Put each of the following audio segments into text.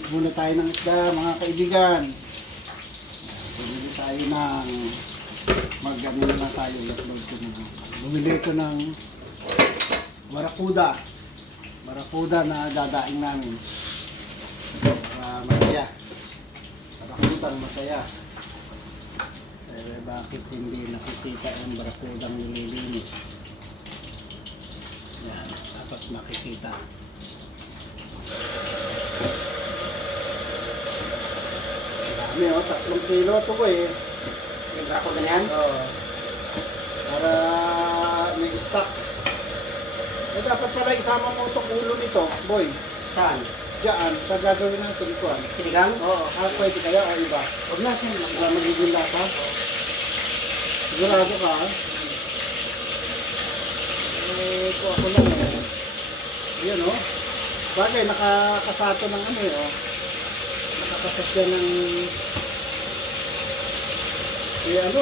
Bibili muna tayo ng isda, mga kaibigan. Bumili tayo ng mag-ano na tayo. Bumili ito ng barakuda. Barakuda na dadaing namin. Masaya. Barakudang masaya. Bakit hindi nakikita ang barakudang nililinis? Yan, dapat makikita. Dami 3 kilo ito ko eh. May barakuda na yan? Oo. Para may stock. Dapat pala isama mo itong ulo nito, boy. Saan? Diyan, sa gagawin natin ito. Sinigang? Oo, pwede kaya o iba? Huwag na, magiging lata. Sigurado ka, ha? Ito ako lang eh. Yan o. Bagay, nakakasato ng ano eh. Nakakasasya ng...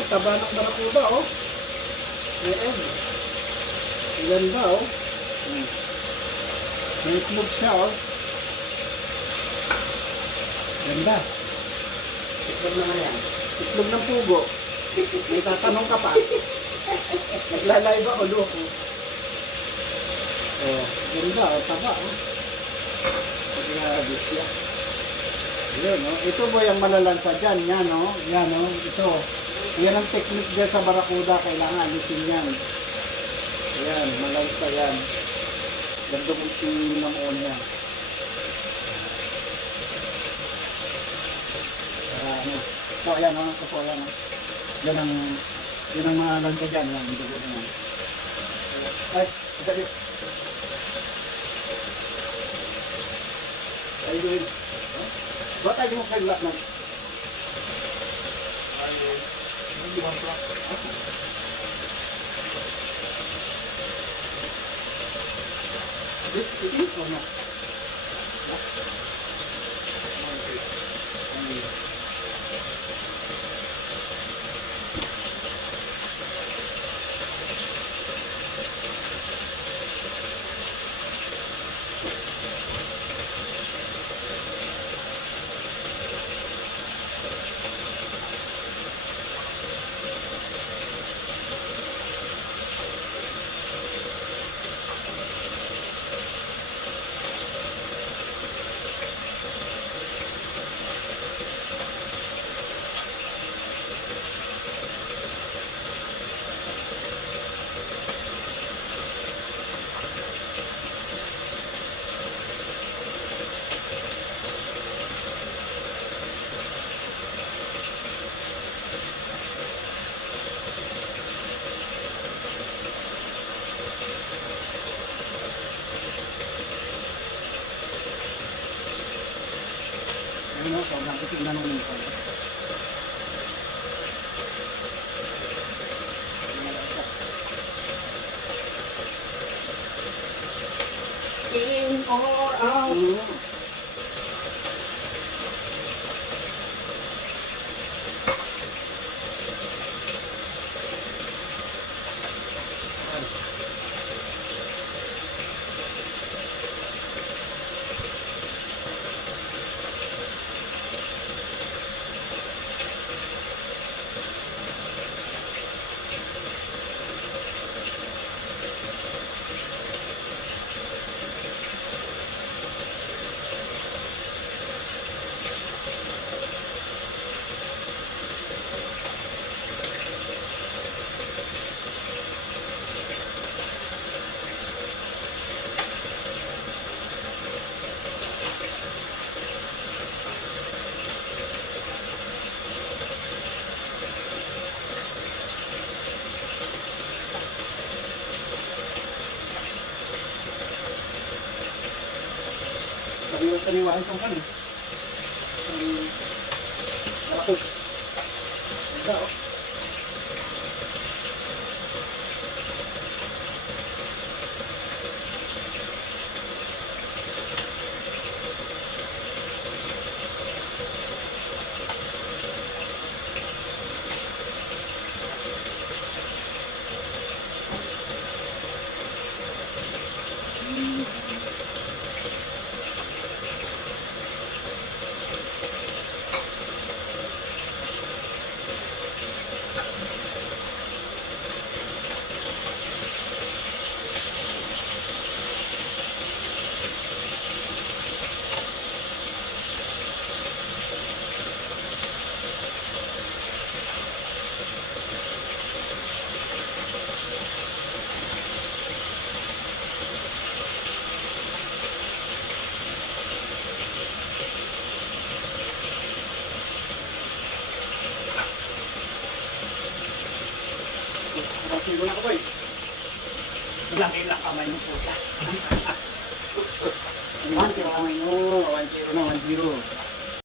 taba ng barakuda o. May egg. Ganda o. May itlog siya o. Ganda. Itlog naman yan. Itlog ng pugo. May tatanong ka pa. Naglalay ba o loko? Oh, ganda o, taba o. Grabe siya. Yun o. Ito po yung malalansa dyan. Yan o. Yan o. Ito. Yan ang technique dyan sa barakuda. Kailangan alisin yan. Yan. Malansa yan. Ganda kong pinamon yan. Ito, ayan o. Ito po, ayan o. Yan ang mga lansa dyan. Yan, dugo na yan. Ay, dali. Ay, doon. Ba't tayo mo kayo lahat na? Ay, hindi ba ito? This, it is or not? Ano, sobrang titignan ng mga ito. In or out? Kaniwaan itong kan eh. Tapos, ito o. 1-0 na ka, boy. Laki lang kamay mo po. 1-0 kamay mo. 1-0 na, 1-0.